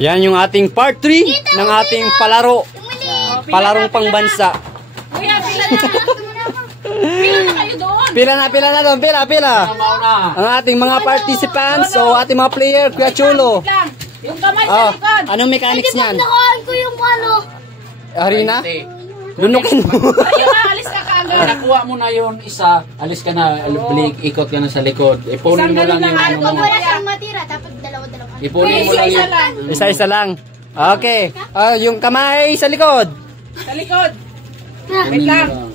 Yan yung ating part 3 ng ating palaro. Palarong pangbansa. Kuya, pila na. Pila na kayo doon. Pila na doon. Pila. Ang ating mga participants o ating mga player, Kuya Chulo. Yung kamay sa likod. Anong mechanics niyan? Nakuhaan ko yung ano. Harina? Lunukin mo. Ayun na, alis ka kaagad. Nakuha mo na yun isa, alis ka na, ikot ka na sa likod. Ipunin mo lang yung ano mo. Wala siyang matira, dapat dalawa-dalawa. Ipunin mo lang yung... Isa-isa lang. Okay. Yung kamay sa likod. Sa likod. Wait lang.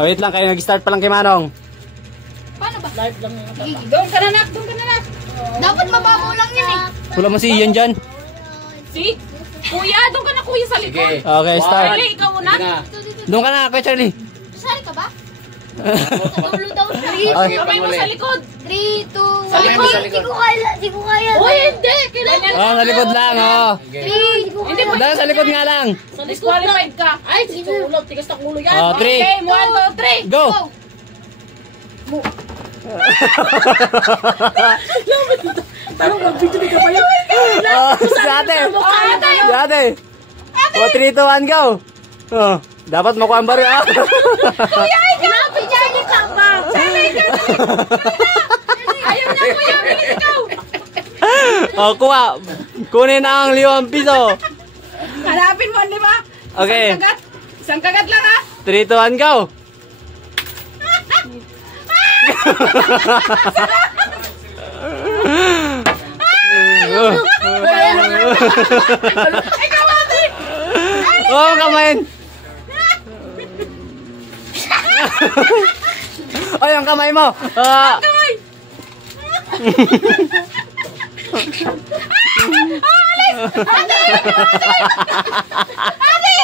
Wait lang, kayo nag-start pa lang kay Manong. Paano ba? Live lang. Doon ka na nak, doon ka na nak. Dapat mababaw lang yun eh. Wala mo si Ian dyan. Si? Kuya, doon ka na kuya sa likod. Sige. Okay, start. Charlie, ikaw una. Doon ka na, Kuya Charlie. Saan ka ba? Sa dulo daw siya. Kamay mo sa likod. 3, 2, Sabi mo sa 1. likod. Di ko kaya. Uy, hindi. Kailangan. Sa likod lang, 3, di ko Hindi mo. Dahil sa likod nga lang. Disqualified ka. Ay, si Chulo. Tigas na kulo yan. 3. Okay, 1, 2, 3. Go! Si ate! Si ate! 3, 2, 1, go! Dapat makuha ang baril. Kuya, ikaw. Charlie ka ba? Charlie, ayaw na, kuya. Bilis ikaw. Kuha. Kunin ang 5 piso. Hanapin mo, di ba? Okay. Isang kagat lang, ha? 3, 2, 1, go! Ikaw, ate. Kamayin! Yung kamay mo! Kamay. Alis! Ate!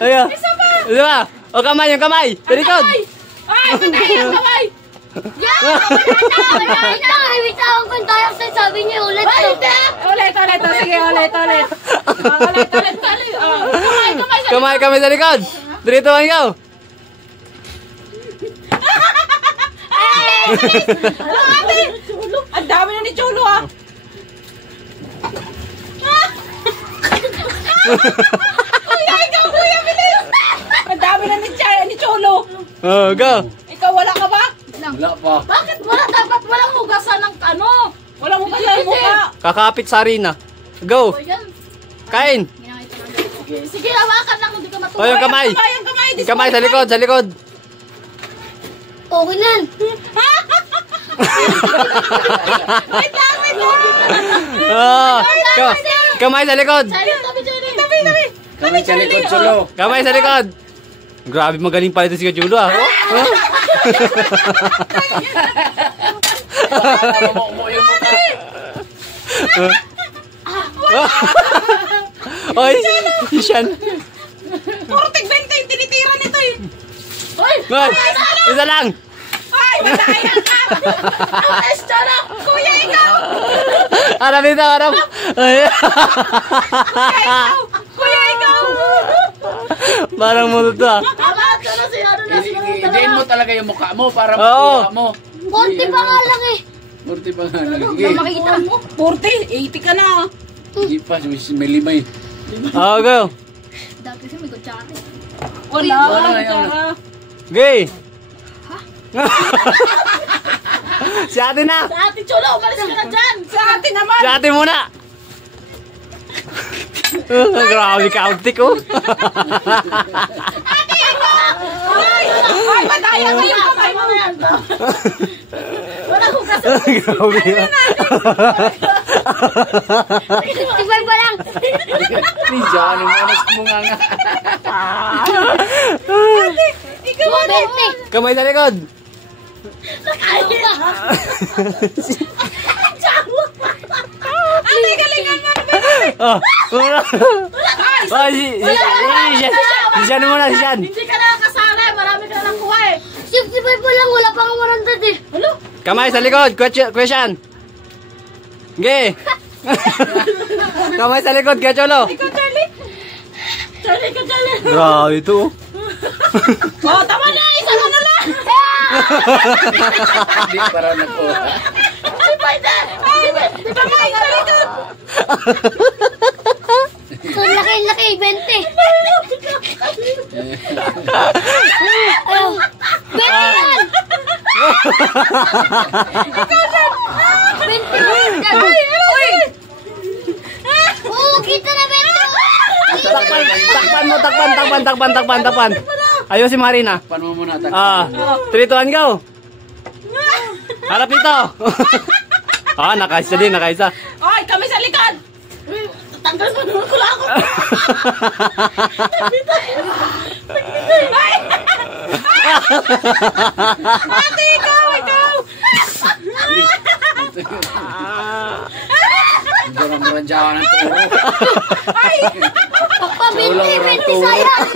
Ayan! Isa pa! Kamay! Yung kamay! Perikod! Ay, patay ang kamay! Bitawan ko tayo sa sabi niya ulit. Ulit. Sige, ulit. Ulit. Kamay sa likod! 3, 2, 1, go! Ate! Ang dami na ni Chulo, ha? Kuya, ikaw, kuya, bilis! Ang dami na ni Chulo. Go! Ikaw, wala ka ba? Wala pa. Bakit wala? Dapat walang hugasan ng ano? Walang hugasan ng mukha. Kakapit sa harina. Go! Kain! Sige, hawakan lang, hindi ka matuwa. Yung kamay! Yung kamay, Yung kamay sa likod! Okay na. Wait lang. Kamay sa likod! Tabi. Kami sa likod, Chulo. Kamay sa likod! Grabe, magaling pala ito si Chulo, ha? Umuyo mo ka. Oy, Ishan. Puro tig-20 yung tinitira nito, eh. Hoy! Isa lang! Ay, madaya ka! Alas, Chara! Kuya, ikaw! Harap dito, harap! Kuya, ikaw! Parang mundo to, ha? Idiin mo talaga yung mukha mo para Oo. makuha mo. 40 pa nga lang eh. 40 pa nga lang. Sige. Makikita mo? 40, 80 ka na. Sige pa, may limay. Go! Dati siya may kutsara. Wala. Gay! Si ate na! Sa ate, Chulo, umalis ka na dyan! Sa ate naman! Si ate muna! Grabe kauntik, oh! Ate, ikaw! Ay, madaya ka yung kamay mo! Wala kong kasabi. Grabe yun. Tigway pa lang. Pizza, ano mo, anas mo nga nga. Ikaw, ate! Kamay sa likod! Ate, galingan mo! Si Shan muna, si Shan! Hindi ka nakakasala, marami ka na nakuha eh. 65 pa lang, wala pang 100 eh. Ano? Kamay sa likod, question! Gay! Kamay sa likod, kaya Cholo! Ikaw, Charlie! Charlie, ikaw, Charlie! Grabe ito, oh! Oh, tama na! Isa mo na lang! Hindi para nakuha. Ay, pwede! Ay, kamay sa likod! Ito, laki, 20. Oh, 20 yan! 20 yan! Uy! Oo, kita na 20! Takpan. Ayun si Marina. Pan mo muna. 3, 2, 1, go! Harap dito! Nakaisa. Ay, kami sa likod! Tanggal mo naman ko lang ako! Ay! Ate, ikaw! Murang-murang ng turo. Ay! Papa, 20 sayang!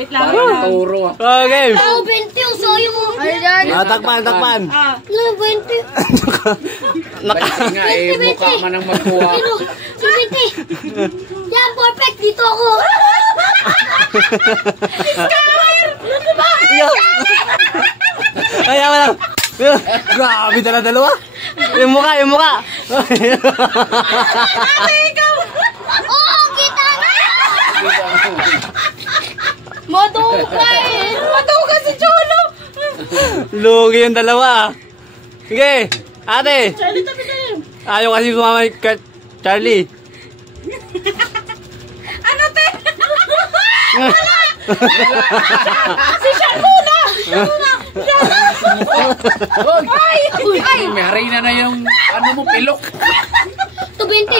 Wait lang. Turo. Okay. Oo, 20 ang sayang mo. Ayan. Takpan. No, 20. Baiti nga mukha man ang magkuha. Ano? 20. Yan, perfect. Dito ako. Ay, wala. Grabe dalawa. Yung mukha. Ate, ikaw! Oo, kita na. Maduga si Cholo. Lugi yung dalawa. Sige, ate. Charlie, tabi kayo. Ayaw kasi sumama kay Charlie. Ano, te? Si Sean muna! Ay! May harina na yung mo pilok. 220.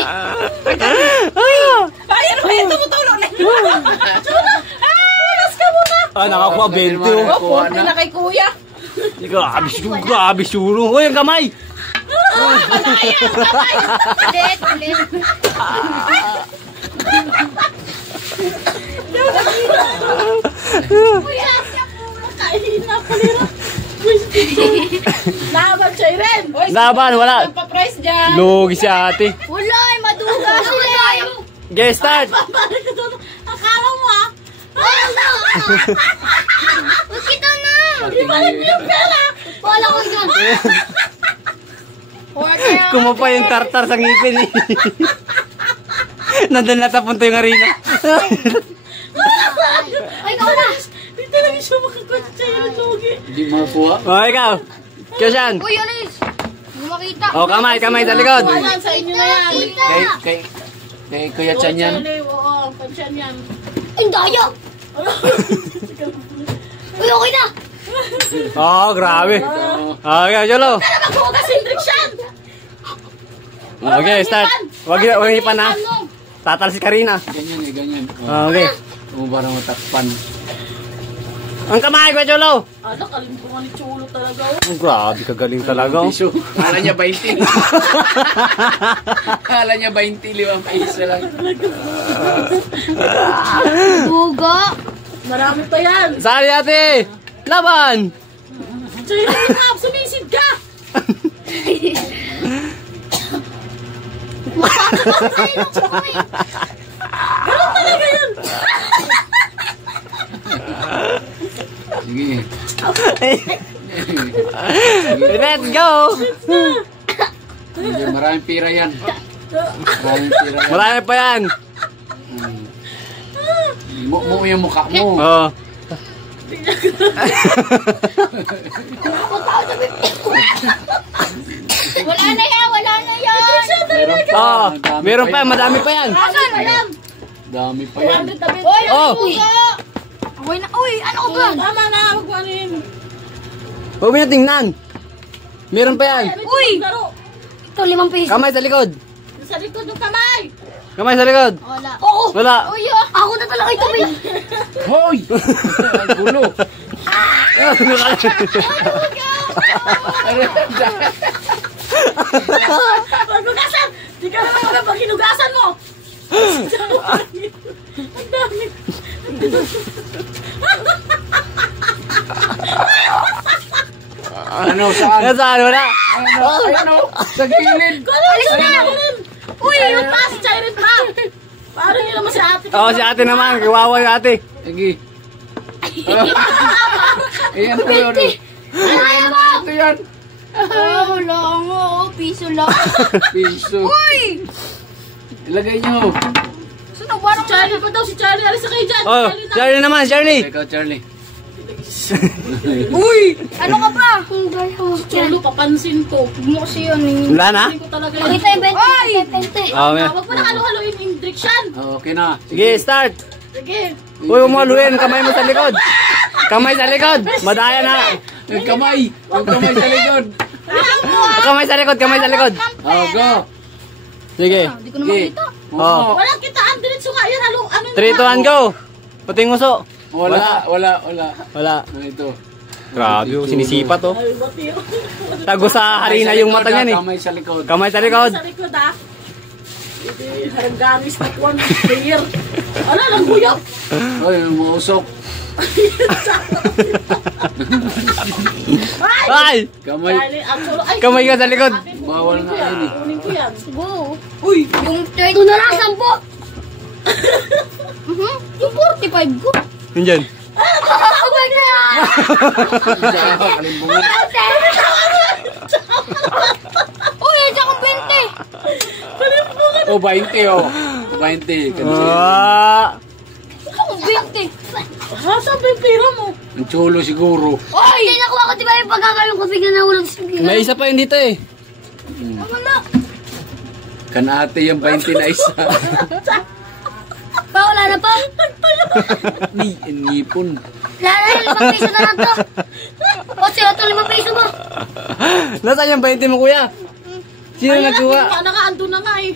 Ayan mo yung tumutulong na yun. Punas ka muna. Nakakuha 20. Opo, na kay kuya. Grabe suro. Hoy, ang kamay. Ulit. Kuya, Kainin na palira. Laban siya rin. Laban, wala. Nagpa-price dyan. Lugi si ate. wala eh, maduga sila. Okay, start. Akala mo ah. Kita na. Ibalik mo yung pera. Wala ko yun. Kumapa yung tartar sa ngipin eh. Nandun natapunta yung harina. Ay, ikaw na. Hindi talaga siya makakwento sa'yo ng lugi. Hindi makuha. Ikaw. Kyoshan. Uy, alis. Hindi makita. Kamay sa likod. Wala sa inyo na yan. Kita. Kay Kuya Chan yan. Oo, pansyan yan. Ay, daya. Uy, okay na. Grabe. Okay, Jolo. Tara, maghugas instruction. Okay, start. Wag ipan na. Tatal si Karina. Ganyan. Okay. Para matakpan. Ang kamay ko, Jolo. Ala, kalimpungan ni Chulo talaga. Grabe, kagaling talaga. Piso. Kala niya 20. Kala niya 20, 5 piso lang. Duga. Marami pa yan. Sali ate. Laban. Sa'yo na yung sumisid ka. Ganun talaga yun. Sige. Let's go. Hindi, maraming pira yan. Marami pa yan. Mo yung mukha mo. Wala na yan. Meron pa, madami pa yan. Asan? Alam. Dami pa yan. Uy, Oh. Uy, ano ba? Tama na, huwag mo anin. Huwag mo na tingnan. Meron pa yan. Uy! Ito, 5 piso. Kamay sa likod. Sa likod ng kamay. Kamay sa likod. Wala. Oo. Wala. Uy, ako na talaga ito. Hoy! Ang gulo. Maghugasan! Di ka naman mga pag hinugasan mo. Ang dami. Ano, saan? Saan? Wala. Ano? Sa gilid. Alis na! Uy, yung pa si Chiron pa. Paano nyo naman si ate? Si ate naman. Kawawa yung ate. Sige. Ayan, ayan. Kaya mo! Ito yan. Wala nga, piso lang. Piso. Uy! Ilagay nyo. Sino ba? Si Charlie pa daw, si Charlie. Alis na kayo dyan. Oh, Charlie naman, Charlie. Ikaw, Charlie. Uy! Ano ka ba? Ang gaya. Cholo, papansin ko. Huwag mo kasi yun. Wala na? Hindi ko talaga yun. Pakita yung 20. Oh, may. Huwag mo na halo-haloin yung injection. Okay na. Sige, start. Sige. Uy, huwag mo haluin. Kamay mo sa likod. Kamay sa likod. Madaya na. Yung kamay. Yung kamay sa likod. Kamay sa likod, kamay sa likod. Oh, go. Sige. Hindi ko na makita. Oh. Walang kitaan. Diretso nga yan. Halo. Ano 3, 2, 1, go. Puting uso. Wala. Wala. Ito. Grabe, oh, sinisipa to. Ay, bati. Tago sa harina yung mata niyan eh. Kamay sa likod. Kamay sa likod. Sa likod ah. Hindi, harangganis na kuwan. Player. Ano, lang huyap. Ay, umuusok. Ay! Kamay. Charlie, ang solo. Ay, Kamay ka sa likod. akin, Bawal kunin ko nga yan. yun eh. Kunin ko yan. Go. Uy! Yung 30. Ito na lang, 10. Yung 45 ko. Nandyan. Oh my God! Kalimbungan. Uy, nandiyan akong 20. Oh, 20 oh. 20. Kanina. Ah! Akong 20. Hasa ba yung pera mo? Ang chulo siguro. Uy! Hindi nakuha ko, di ba yung pagkakaroon ko bigla na ulang sabihin. May isa pa yun dito eh. Wala. Kanate yung 20 na isa. Pa, wala na pa. Nipon. Wala na, 5 piso na lang to. O, sila to 5 piso mo. Nasaan yung 20 mo kuya? Sino nagkuha? Nakaando na nga eh.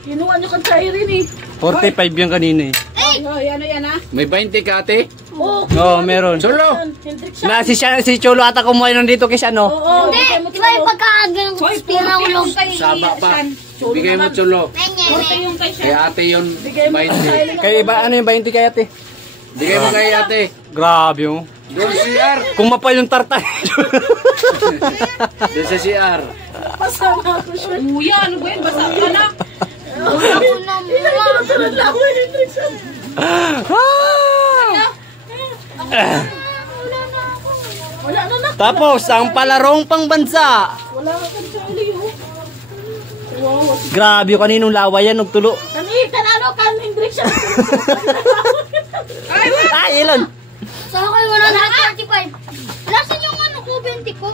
Kinuha nyo kang Irene eh. 45 yung kanina eh. Oh, yan na yan ah. May 20 ka ate? Oh, Oo, meron. Chulo. Hendrik siya. Na si Cholo ata kumuha nun dito kay ano. Oo, Hindi, di ba yung pagkakaroon ko bigla na ulang. Sama pa. Bigay mo chulo. yung kay Kay ate yung 20. Kay iba, ano yung 20 kay ate? Bigay mo kay ate. Grabe oh. Doon sa CR. Kung mapal yung tarta. Doon sa CR. Pasama ko siya. Kuya, ano ba yun? Basa ka na. Ako na muna. Sunod lang ako yung Hendrik siya. Wala na na. Tapos, ang palarong pangbansa. Wala ka kang Charlie oh. Wow. Grabe yung kaninong lawayan, nagtulo. Kanano kan Hendrik siya. Ay, ilan? Sa akin, 135. Lasan yung ano ko, 20 ko.